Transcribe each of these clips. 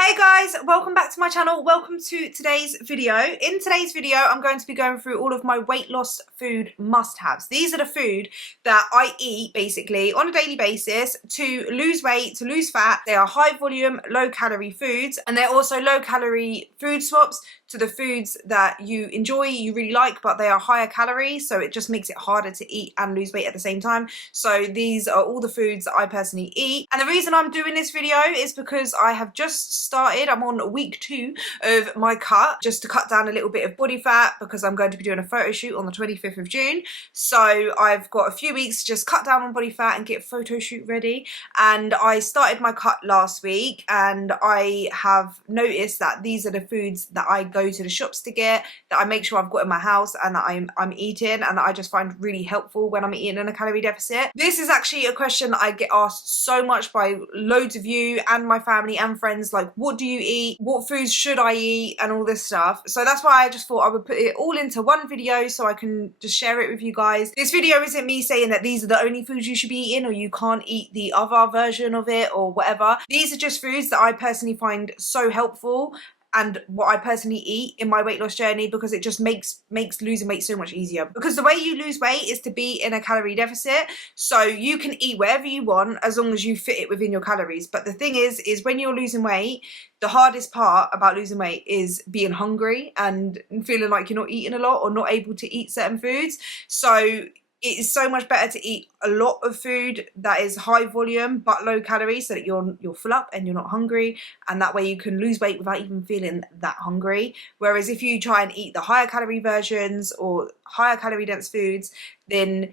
Hey guys, welcome back to my channel. Welcome to today's video. In today's video, I'm going to be going through all of my weight loss food must-haves. These are the food that I eat basically on a daily basis to lose weight, to lose fat. They are high volume, low calorie foods, and they're also low calorie food swaps to the foods that you enjoy, you really like, but they are higher calories, so it just makes it harder to eat and lose weight at the same time. So these are all the foods that I personally eat. And the reason I'm doing this video is because I have just started, I'm on week 2 of my cut, just to cut down a little bit of body fat because I'm going to be doing a photo shoot on the 25th of June. So I've got a few weeks to just cut down on body fat and get a photo shoot ready. And I started my cut last week, and I have noticed that these are the foods that I go to the shops to get, that I make sure I've got in my house and that I'm eating, and that I just find really helpful when I'm eating in a calorie deficit. This is actually a question that I get asked so much by loads of you and my family and friends, like, what do you eat? What foods should I eat? And all this stuff. So that's why I just thought I would put it all into one video so I can just share it with you guys. This video isn't me saying that these are the only foods you should be eating or you can't eat the other version of it or whatever. These are just foods that I personally find so helpful and what I personally eat in my weight loss journey, because it just makes losing weight so much easier. Because the way you lose weight is to be in a calorie deficit, so you can eat whatever you want as long as you fit it within your calories. But the thing is when you're losing weight, the hardest part about losing weight is being hungry and feeling like you're not eating a lot or not able to eat certain foods. So it is so much better to eat a lot of food that is high volume but low calorie, so that you're full up and you're not hungry, and that way you can lose weight without even feeling that hungry. Whereas if you try and eat the higher calorie versions or higher calorie dense foods, then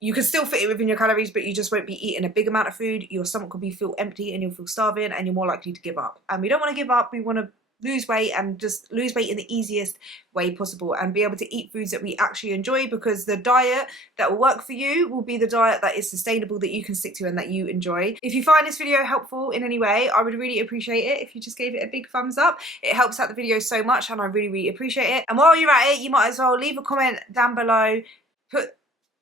you can still fit it within your calories, but you just won't be eating a big amount of food. Your stomach will feel empty and you'll feel starving, and you're more likely to give up. And we don't want to give up. We want to lose weight, and just lose weight in the easiest way possible and be able to eat foods that we actually enjoy, because the diet that will work for you will be the diet that is sustainable, that you can stick to and that you enjoy. If you find this video helpful in any way, I would really appreciate it if you just gave it a big thumbs up. It helps out the video so much and I really appreciate it. And while you're at it, you might as well leave a comment down below, put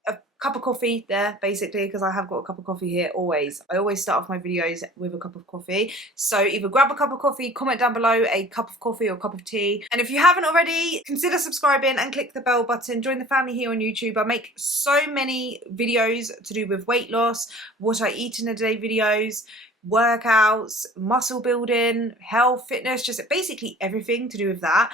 a cup of coffee there basically, because I have got a cup of coffee here always. I always start off my videos with a cup of coffee. So either grab a cup of coffee, comment down below a cup of coffee or cup of tea. And if you haven't already, consider subscribing and click the bell button. Join the family here on YouTube. I make so many videos to do with weight loss, what I eat in a day videos, workouts, muscle building, health, fitness, just basically everything to do with that.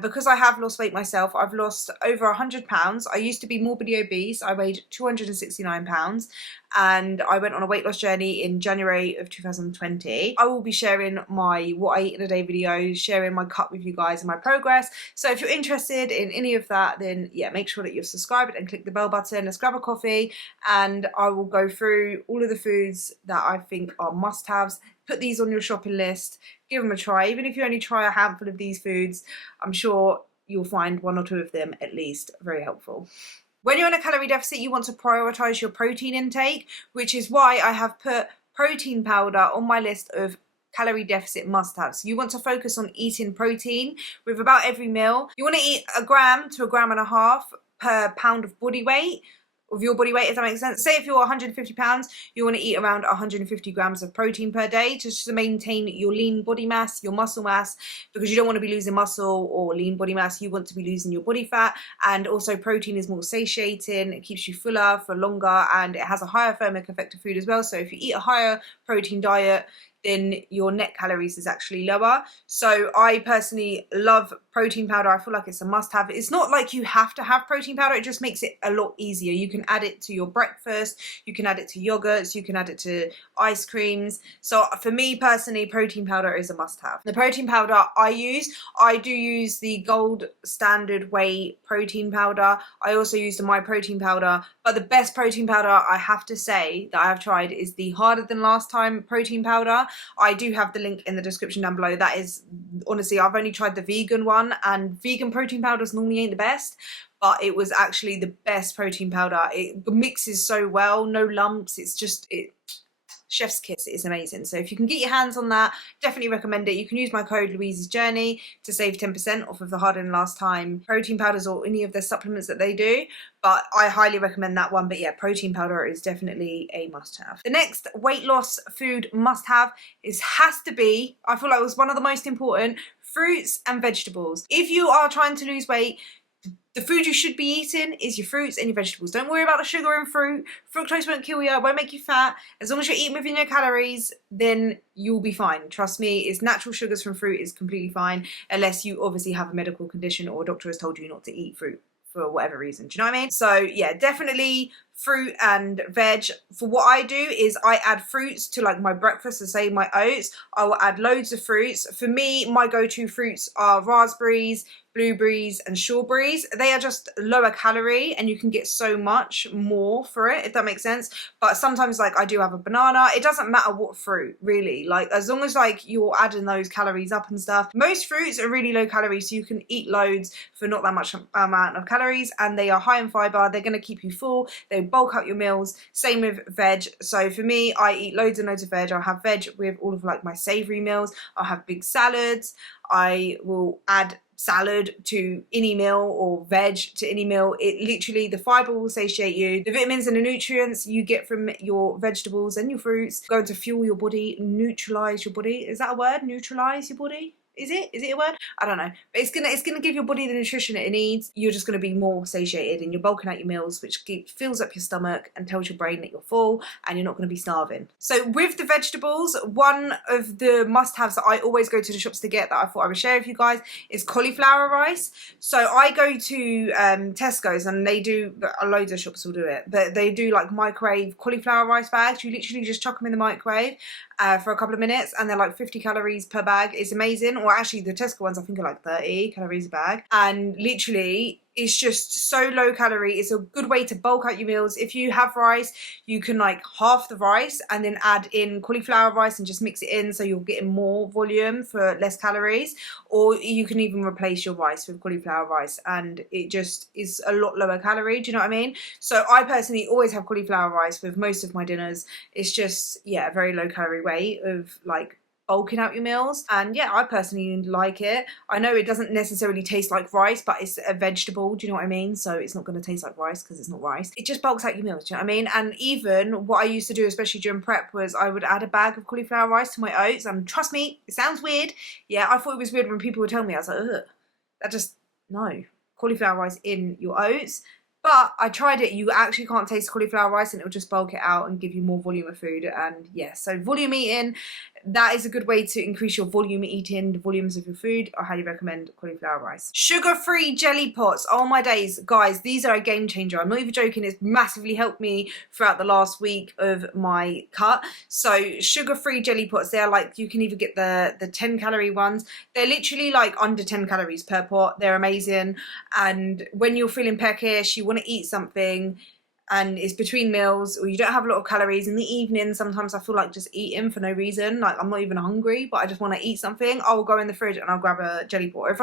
Because I have lost weight myself, I've lost over 100 pounds. I used to be morbidly obese. I weighed 269 pounds, and I went on a weight loss journey in January of 2020. I will be sharing my what I eat in a day videos, sharing my cut with you guys and my progress. So if you're interested in any of that, then yeah, make sure that you're subscribed and click the bell button. Let's grab a coffee and I will go through all of the foods that I think are must-haves. Put these on your shopping list, give them a try. Even if you only try a handful of these foods, I'm sure you'll find 1 or 2 of them at least very helpful. When you're in a calorie deficit, you want to prioritize your protein intake, which is why I have put protein powder on my list of calorie deficit must-haves. You want to focus on eating protein with about every meal. You want to eat 1 gram to 1.5 grams per pound of body weight, of your body weight, if that makes sense. Say if you're 150 pounds, you want to eat around 150 grams of protein per day just to maintain your lean body mass, your muscle mass, because you don't want to be losing muscle or lean body mass. You want to be losing your body fat. And also protein is more satiating, it keeps you fuller for longer, and it has a higher thermic effect of food as well. So if you eat a higher protein diet, then your net calories is actually lower. So I personally love protein powder. I feel like it's a must-have. It's not like you have to have protein powder, it just makes it a lot easier. You can add it to your breakfast, you can add it to yogurts, you can add it to ice creams. So for me personally, protein powder is a must-have. The protein powder I do use the gold standard whey protein powder. I also use the My Protein powder, but the best protein powder I have to say that I have tried is the Harder Than Last Time protein powder. I do have the link in the description down below. That is, honestly, I've only tried the vegan one, and vegan protein powders normally ain't the best, but it was actually the best protein powder. It mixes so well, no lumps, it's just, chef's kiss. It is amazing. So if you can get your hands on that, definitely recommend it. You can use my code Louise's Journey to save 10% off of the Harder Than Last Time protein powders or any of the supplements that they do. But I highly recommend that one. But yeah, protein powder is definitely a must-have. The next weight loss food must-have has to be, I feel like it was one of the most important, fruits and vegetables. If you are trying to lose weight, the food you should be eating is your fruits and your vegetables. Don't worry about the sugar in fruit. Fructose won't kill you, it won't make you fat. As long as you're eating within your calories, then you'll be fine. Trust me, it's natural sugars from fruit is completely fine, unless you obviously have a medical condition or a doctor has told you not to eat fruit for whatever reason. Do you know what I mean? So yeah, definitely fruit and veg. For what I do is I add fruits to like my breakfast, so say my oats, I will add loads of fruits. For me, my go-to fruits are raspberries, blueberries and strawberries. They are just lower calorie and you can get so much more for it, if that makes sense. But sometimes like I do have a banana. It doesn't matter what fruit really, like as long as like you're adding those calories up and stuff. Most fruits are really low calorie, so you can eat loads for not that much amount of calories, and they are high in fiber. They're going to keep you full. They bulk out your meals. Same with veg. So for me, I eat loads and loads of veg. I'll have veg with all of like my savory meals. I'll have big salads. I will add salad to any meal or veg to any meal. It literally, the fiber will satiate you. The vitamins and the nutrients you get from your vegetables and your fruits going to fuel your body, neutralize your body. Is that a word? Neutralize your body? Is it a word? I don't know. But it's gonna give your body the nutrition it needs. You're just gonna be more satiated and you're bulking out your meals, which fills up your stomach and tells your brain that you're full and you're not gonna be starving. So with the vegetables, one of the must-haves that I always go to the shops to get, that I thought I would share with you guys, is cauliflower rice. So I go to Tesco's, and they do, loads of shops will do it, but they do like microwave cauliflower rice bags. You literally just chuck them in the microwave for a couple of minutes, and they're like 50 calories per bag. It's amazing. Or actually the Tesco ones I think are like 30 calories a bag, and literally it's just so low calorie. It's a good way to bulk out your meals. If you have rice, you can like half the rice and then add in cauliflower rice and just mix it in, so you're getting more volume for less calories. Or you can even replace your rice with cauliflower rice and it just is a lot lower calorie. Do you know what I mean? So I personally always have cauliflower rice with most of my dinners. It's just, yeah, a very low calorie way of like bulking out your meals, and yeah, I personally like it. I know it doesn't necessarily taste like rice, but it's a vegetable, do you know what I mean? So it's not going to taste like rice because it's not rice. It just bulks out your meals, do you know what I mean? And even what I used to do, especially during prep, was I would add a bag of cauliflower rice to my oats, and trust me, it sounds weird. Yeah, I thought it was weird when people would tell me. I was like, ugh, that just, no. Cauliflower rice in your oats. But I tried it. You actually can't taste cauliflower rice, and it'll just bulk it out and give you more volume of food. And yeah, so volume eating, that is a good way to increase your volume eating, the volumes of your food. I highly recommend cauliflower rice. Sugar-free jelly pots. Oh my days, guys, these are a game changer. I'm not even joking. It's massively helped me throughout the last week of my cut. So sugar-free jelly pots, they're like, you can either get the 10 calorie ones. They're literally like under 10 calories per pot. They're amazing. And when you're feeling peckish, you want to eat something, and it's between meals, or you don't have a lot of calories in the evening, sometimes I feel like just eating for no reason, like I'm not even hungry but I just want to eat something, I will go in the fridge and I'll grab a jelly pot. Or if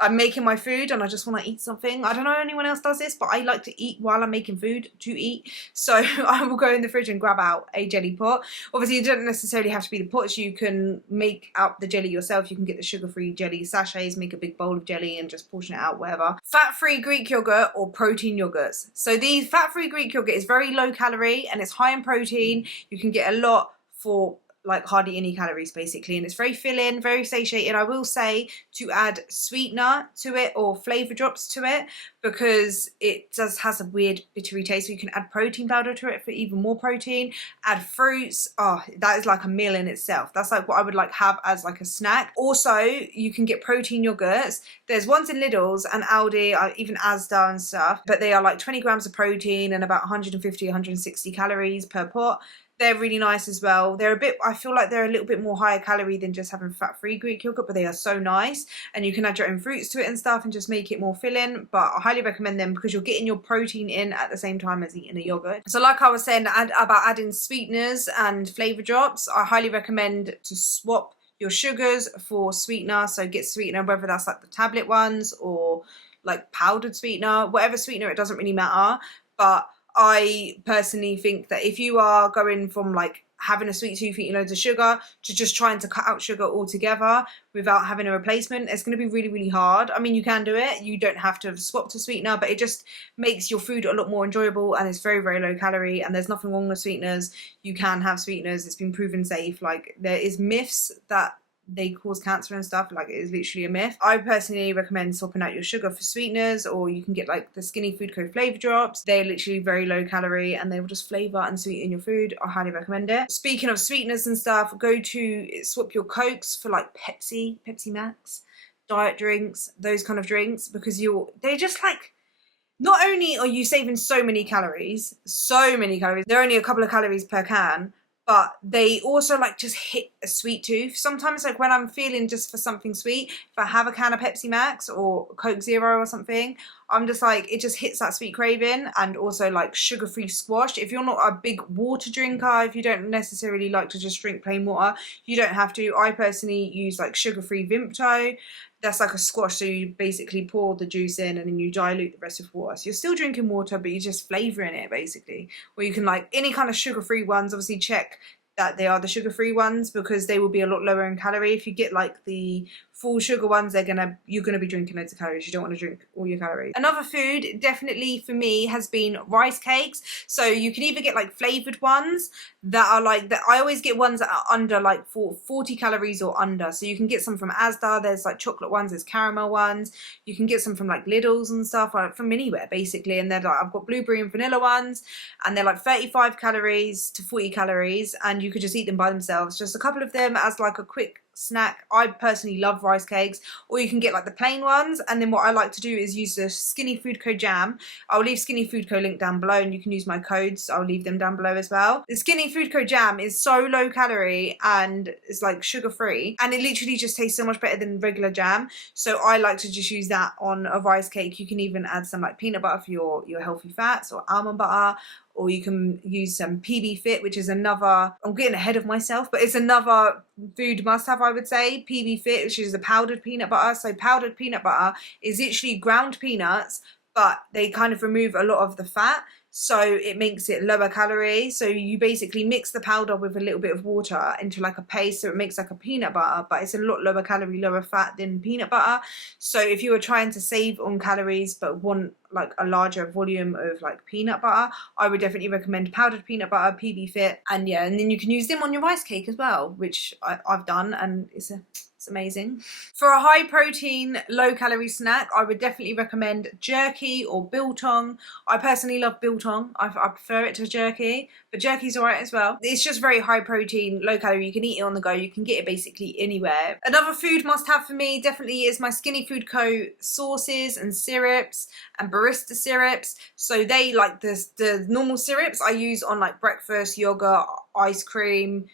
I'm making my food and I just want to eat something, I don't know if anyone else does this, but I like to eat while I'm making food to eat, so I will go in the fridge and grab out a jelly pot. Obviously it doesn't necessarily have to be the pots, you can make out the jelly yourself. You can get the sugar-free jelly sachets, make a big bowl of jelly and just portion it out, whatever. Fat-free Greek yogurt or protein yogurts. So these fat-free Greek yogurt is very low calorie and it's high in protein. You can get a lot for like hardly any calories basically, and it's very filling, very satiating. I will say to add sweetener to it or flavor drops to it, because it has a weird bittery taste. So you can add protein powder to it for even more protein, add fruits. Oh, that is like a meal in itself. That's like what I would like have as like a snack. Also, you can get protein yogurts. There's ones in Lidl's and Aldi, even Asda and stuff, but they are like 20 grams of protein and about 150, 160 calories per pot. They're really nice as well. They're a bit, I feel like they're a little bit more higher calorie than just having fat-free Greek yogurt, but they are so nice. And you can add your own fruits to it and stuff and just make it more filling. But I highly recommend them because you're getting your protein in at the same time as eating a yogurt. So like I was saying about adding sweeteners and flavor drops, I highly recommend to swap your sugars for sweetener. So get sweetener, whether that's like the tablet ones or like powdered sweetener, whatever sweetener, it doesn't really matter. But I personally think that if you are going from like having a sweet tooth, eating loads of sugar, to just trying to cut out sugar altogether without having a replacement, it's going to be really, really hard. I mean, you can do it. You don't have to swap to sweetener, but it just makes your food a lot more enjoyable, and it's very, very low calorie, and there's nothing wrong with sweeteners. You can have sweeteners. It's been proven safe. Like, there is myths that they cause cancer and stuff, like it is literally a myth. I personally recommend swapping out your sugar for sweeteners, or you can get like the Skinny Food Co flavor drops. They're literally very low calorie and they will just flavor and sweeten your food. I highly recommend it. Speaking of sweeteners and stuff, go to swap your Cokes for like Pepsi Max, diet drinks, those kind of drinks, because they're just like, not only are you saving so many calories, they're only a couple of calories per can, but they also like just hit a sweet tooth. Sometimes like when I'm feeling just for something sweet, if I have a can of Pepsi Max or Coke Zero or something, I'm just like, it just hits that sweet craving. And also like sugar-free squash. If you're not a big water drinker, if you don't necessarily like to just drink plain water, you don't have to. I personally use like sugar-free Vimto. That's like a squash, so you basically pour the juice in and then you dilute the rest with water. So you're still drinking water, but you're just flavouring it basically. Or you can like any kind of sugar-free ones, obviously check that they are the sugar-free ones, because they will be a lot lower in calorie. If you get like the full sugar ones, you're gonna be drinking loads of calories. You don't want to drink all your calories. Another food definitely for me has been rice cakes. So you can either get like flavoured ones that are like that. I always get ones that are under like 40 calories or under. So you can get some from Asda. There's like chocolate ones, there's caramel ones. You can get some from like Lidl's and stuff, like from anywhere basically. And they're like, I've got blueberry and vanilla ones, and they're like 35 calories to 40 calories, and you could just eat them by themselves. Just a couple of them as like a quick snack. I personally love rice cakes. Or you can get like the plain ones, and then what I like to do is use the Skinny Food Co jam. I'll leave Skinny Food Co link down below, and you can use my codes. I'll leave them down below as well. The Skinny Food Co jam is so low calorie and it's like sugar free, and it literally just tastes so much better than regular jam. So I like to just use that on a rice cake. You can even add some like peanut butter for your healthy fats, or almond butter, or you can use some PB Fit, which is another, I'm getting ahead of myself, but it's another food must have, I would say. PB Fit, which is the powdered peanut butter. So powdered peanut butter is literally ground peanuts, but they kind of remove a lot of the fat, so it makes it lower calorie. So you basically mix the powder with a little bit of water into like a paste, so it makes like a peanut butter, but it's a lot lower calorie, lower fat than peanut butter. So if you were trying to save on calories but want like a larger volume of like peanut butter, I would definitely recommend powdered peanut butter, PB Fit. And yeah, and then you can use them on your rice cake as well, which I've done, and it's amazing. For a high protein, low calorie snack, I would definitely recommend jerky or biltong. I personally love biltong. I prefer it to jerky, but jerky's alright as well. It's just very high protein, low calorie. You can eat it on the go. You can get it basically anywhere. Another food must have for me definitely is my Skinny Food Co sauces and syrups and barista syrups. So they like the normal syrups I use on like breakfast, yogurt, ice cream,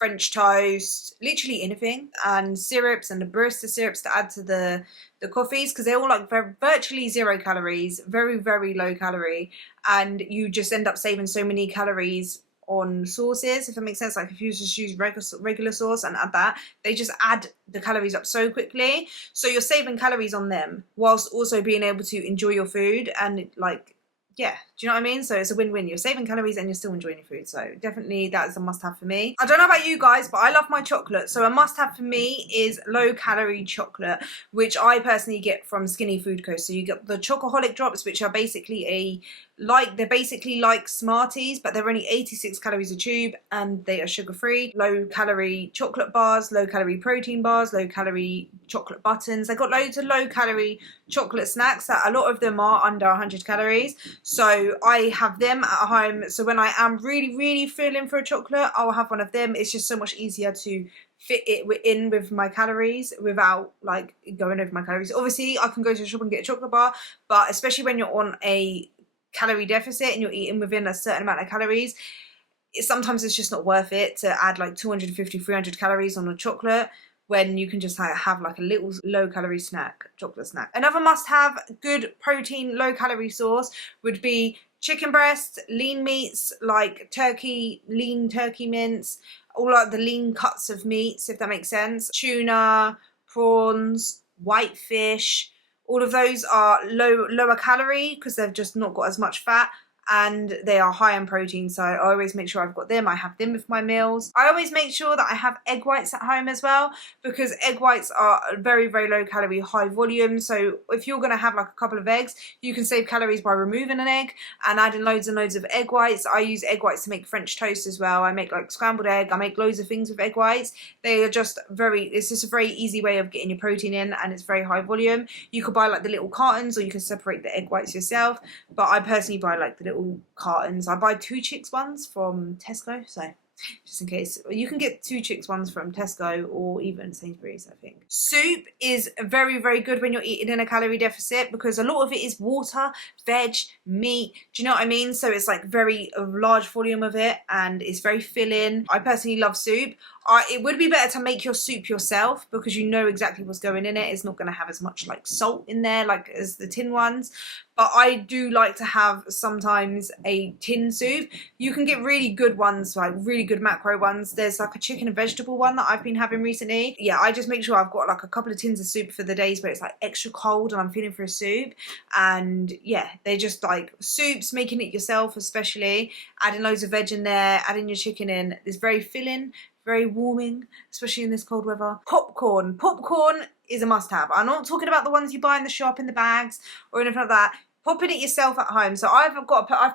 French toast, literally anything, and syrups and the barista syrups to add to the coffees, because they're all like virtually 0 calories, very, very low calorie, and you just end up saving so many calories on sauces, if that makes sense. Like if you just use regular sauce and add that, they just add the calories up so quickly, so you're saving calories on them whilst also being able to enjoy your food. And like, yeah, do you know what I mean? So it's a win-win. You're saving calories and you're still enjoying your food. So definitely that is a must-have for me. I don't know about you guys, but I love my chocolate. So a must-have for me is low-calorie chocolate, which I personally get from Skinny Food Co. So you get the Chocoholic drops, which are basically they're basically like Smarties, but they're only 86 calories a tube and they are sugar-free. Low-calorie chocolate bars, low-calorie protein bars, low-calorie chocolate buttons. They've got loads of low-calorie chocolate snacks that a lot of them are under 100 calories. So I have them at home. So when I am really, really feeling for a chocolate, I'll have one of them. It's just so much easier to fit it in with my calories without like going over my calories. Obviously, I can go to the shop and get a chocolate bar, but especially when you're on a calorie deficit and you're eating within a certain amount of calories, sometimes it's just not worth it to add like 250, 300 calories on a chocolate when you can just have like a little low calorie snack, chocolate snack. Another must have good protein, low calorie sauce would be chicken breast, lean meats like turkey, lean turkey mince, all like the lean cuts of meats, if that makes sense. Tuna, prawns, whitefish, all of those are lower calorie because they've just not got as much fat. and they are high in protein, so I always make sure I've got them. I have them with my meals. I always make sure that I have egg whites at home as well, because egg whites are very, very low calorie, high volume. So if you're going to have like a couple of eggs, you can save calories by removing an egg and adding loads and loads of egg whites. I use egg whites to make French toast as well. I make like scrambled egg. I make loads of things with egg whites. They are just it's just a very easy way of getting your protein in, and it's very high volume. You could buy like the little cartons, or you can separate the egg whites yourself, but I personally buy like the little cartons. I buy 2 chicks ones from Tesco, so just in case. You can get 2 chicks ones from Tesco or even Sainsbury's, I think. Soup is very, very good when you're eating in a calorie deficit, because a lot of it is water, veg, meat. Do you know what I mean? So it's like a large volume of it, and it's very filling. I personally love soup. It would be better to make your soup yourself, because you know exactly what's going in it. It's not going to have as much like salt in there like as the tin ones. But I do like to have sometimes a tin soup. You can get really good ones, like really good macro ones. There's like a chicken and vegetable one that I've been having recently. Yeah, I just make sure I've got like a couple of tins of soup for the days where it's like extra cold and I'm feeling for a soup. And yeah, they're just like soups, making it yourself, especially adding loads of veg in there, adding your chicken in. It's very filling, very warming, especially in this cold weather. Popcorn. Popcorn is a must-have. I'm not talking about the ones you buy in the shop in the bags or anything like that. Popping it yourself at home. So I've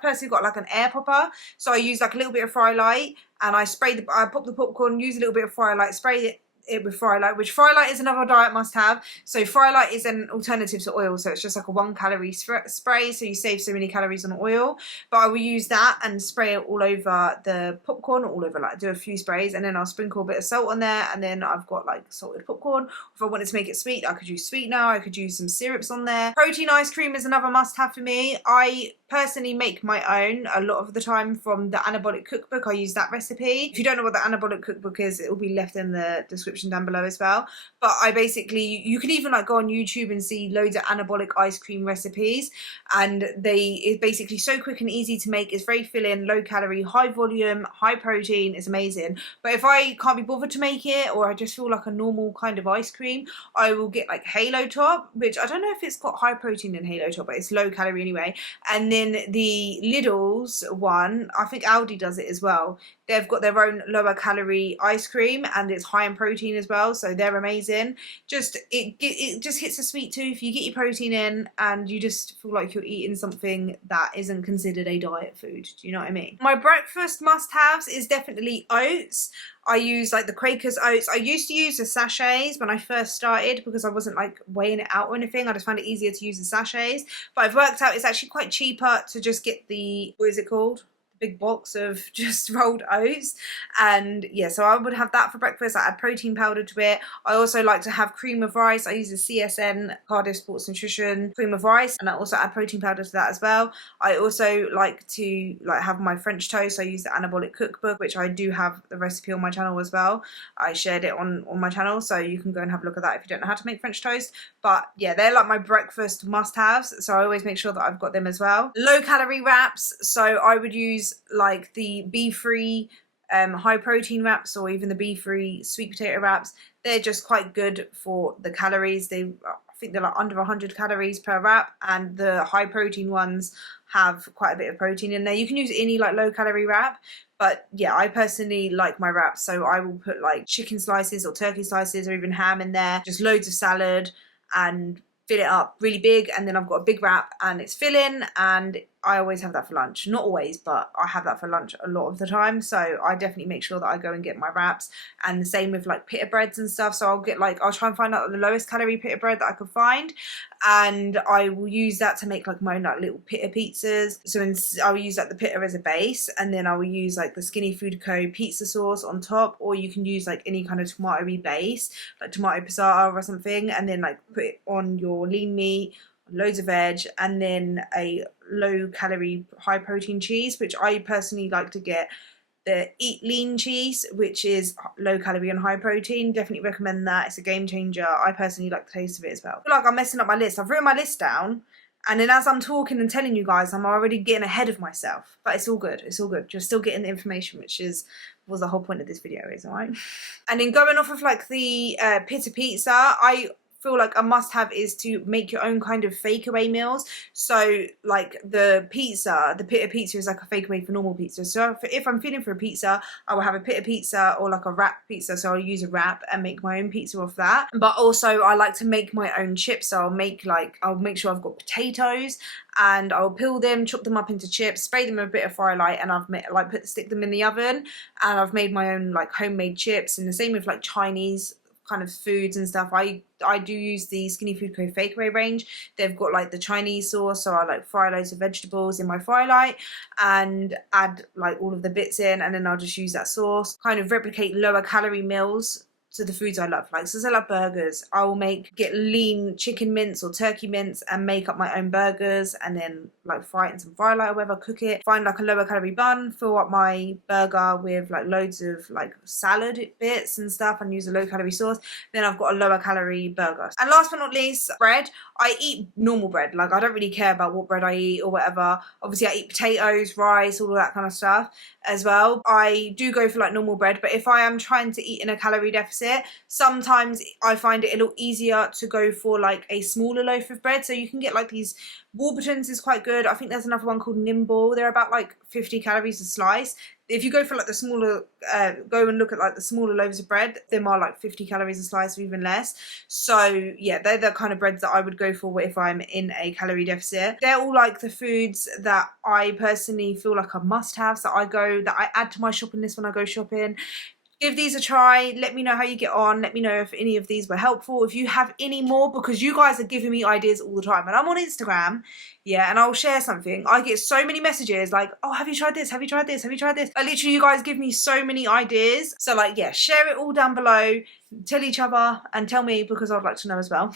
personally got like an air popper. So I use like a little bit of fry light, and I pop the popcorn, use a little bit of fry light, spray it with fry light, which fry light is another diet must have. So fry light is an alternative to oil, so it's just like a 1 calorie spray, so you save so many calories on oil. But I will use that and spray it all over the popcorn, all over, like do a few sprays, and then I'll sprinkle a bit of salt on there, and then I've got like salted popcorn. If I wanted to make it sweet, I could use sweetener, I could use some syrups on there. Protein ice cream is another must have for me. I personally make my own a lot of the time from the anabolic cookbook. I use that recipe. If you don't know what the anabolic cookbook is, it will be left in the description down below as well. But you can even like go on YouTube and see loads of anabolic ice cream recipes, and it's basically so quick and easy to make. It's very filling, low calorie, high volume, high protein. It's amazing. But if I can't be bothered to make it, or I just feel like a normal kind of ice cream, I will get like Halo Top, which I don't know if it's got high protein in Halo Top, but it's low calorie anyway. And then the Lidl's one, I think Aldi does it as well. They've got their own lower calorie ice cream, and it's high in protein as well, so they're amazing. It just hits a sweet tooth. You get your protein in, and you just feel like you're eating something that isn't considered a diet food. Do you know what I mean? My breakfast must-haves is definitely oats. I use like the Quaker's oats. I used to use the sachets when I first started, because I wasn't like weighing it out or anything. I just found it easier to use the sachets. But I've worked out it's actually quite cheaper to just get the, what is it called? Big box of just rolled oats. And yeah, so I would have that for breakfast. I add protein powder to it. I also like to have cream of rice. I use the CSN, Cardiff Sports Nutrition cream of rice, and I also add protein powder to that as well. I also like to have my French toast. I use the anabolic cookbook, which I do have the recipe on my channel as well. I shared it on my channel, so you can go and have a look at that if you don't know how to make French toast. But yeah, they're like my breakfast must-haves, so I always make sure that I've got them as well. Low calorie wraps, so I would use like the bee-free high protein wraps, or even the bee-free sweet potato wraps. They're just quite good for the calories. I think they're like under 100 calories per wrap, and the high protein ones have quite a bit of protein in there. You can use any like low calorie wrap, but yeah, I personally like my wraps, so I will put like chicken slices or turkey slices or even ham in there, just loads of salad, and fill it up really big, and then I've got a big wrap and it's filling, and I always have that for lunch. Not always, but I have that for lunch a lot of the time. So I definitely make sure that I go and get my wraps. And the same with like pita breads and stuff. So I'll try and find out the lowest calorie pita bread that I can find, and I will use that to make like my own like little pita pizzas. So I will use like the pita as a base, and then I will use like the Skinny Food Co pizza sauce on top, or you can use like any kind of tomato-y base, like tomato passata or something, and then like put it on your lean meat, loads of veg, and then a low calorie high protein cheese, which I personally like to get the Eat Lean cheese, which is low calorie and high protein. Definitely recommend that. It's a game changer. I personally like the taste of it as well. I feel like I'm messing up my list. I've written my list down, and then as I'm talking and telling you guys, I'm already getting ahead of myself. But it's all good. It's all good. You're still getting the information, which was the whole point of this video, is alright. And then going off of like the pita pizza, I feel like a must-have is to make your own kind of fake-away meals. So like the pita pizza is like a fake-away for normal pizza. So if I'm feeling for a pizza, I will have a pita pizza or like a wrap pizza. So I'll use a wrap and make my own pizza off that. But also I like to make my own chips. So I'll make sure I've got potatoes, and I'll peel them, chop them up into chips, spray them with a bit of Firelight, and I've stick them in the oven, and I've made my own like homemade chips. And the same with like Chinese kind of foods and stuff. I do use the Skinny Food Co Fakeaway range. They've got like the Chinese sauce, so I like fry loads of vegetables in my Firelight and add like all of the bits in, and then I'll just use that sauce, kind of replicate lower calorie meals to the foods I love. Like, so I love burgers, I will get lean chicken mince or turkey mince and make up my own burgers, and then like fry it in some Firelight or whatever, cook it, find like a lower calorie bun, fill up my burger with like loads of like salad bits and stuff, and use a low calorie sauce. Then I've got a lower calorie burger. And last but not least, bread. I eat normal bread. Like, I don't really care about what bread I eat or whatever. Obviously I eat potatoes, rice, all of that kind of stuff as well. I do go for like normal bread, but if I am trying to eat in a calorie deficit, sometimes I find it a little easier to go for like a smaller loaf of bread. So you can get like these Warburton's is quite good. I think there's another one called Nimble. They're about like 50 calories a slice. If you go for like the smaller, go and look at like the smaller loaves of bread, them are like 50 calories a slice or even less. So yeah, they're the kind of breads that I would go for if I'm in a calorie deficit. They're all like the foods that I personally feel like are must-haves, that I add to my shopping list when I go shopping. Give these a try. Let me know how you get on. Let me know if any of these were helpful. If you have any more, because you guys are giving me ideas all the time. And I'm on Instagram, yeah, and I'll share something. I get so many messages like, oh, have you tried this? Have you tried this? Have you tried this? Like, literally, you guys give me so many ideas. So like, yeah, share it all down below. Tell each other and tell me, because I'd like to know as well.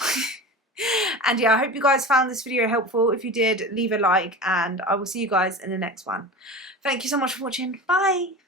And yeah, I hope you guys found this video helpful. If you did, leave a like, and I will see you guys in the next one. Thank you so much for watching. Bye.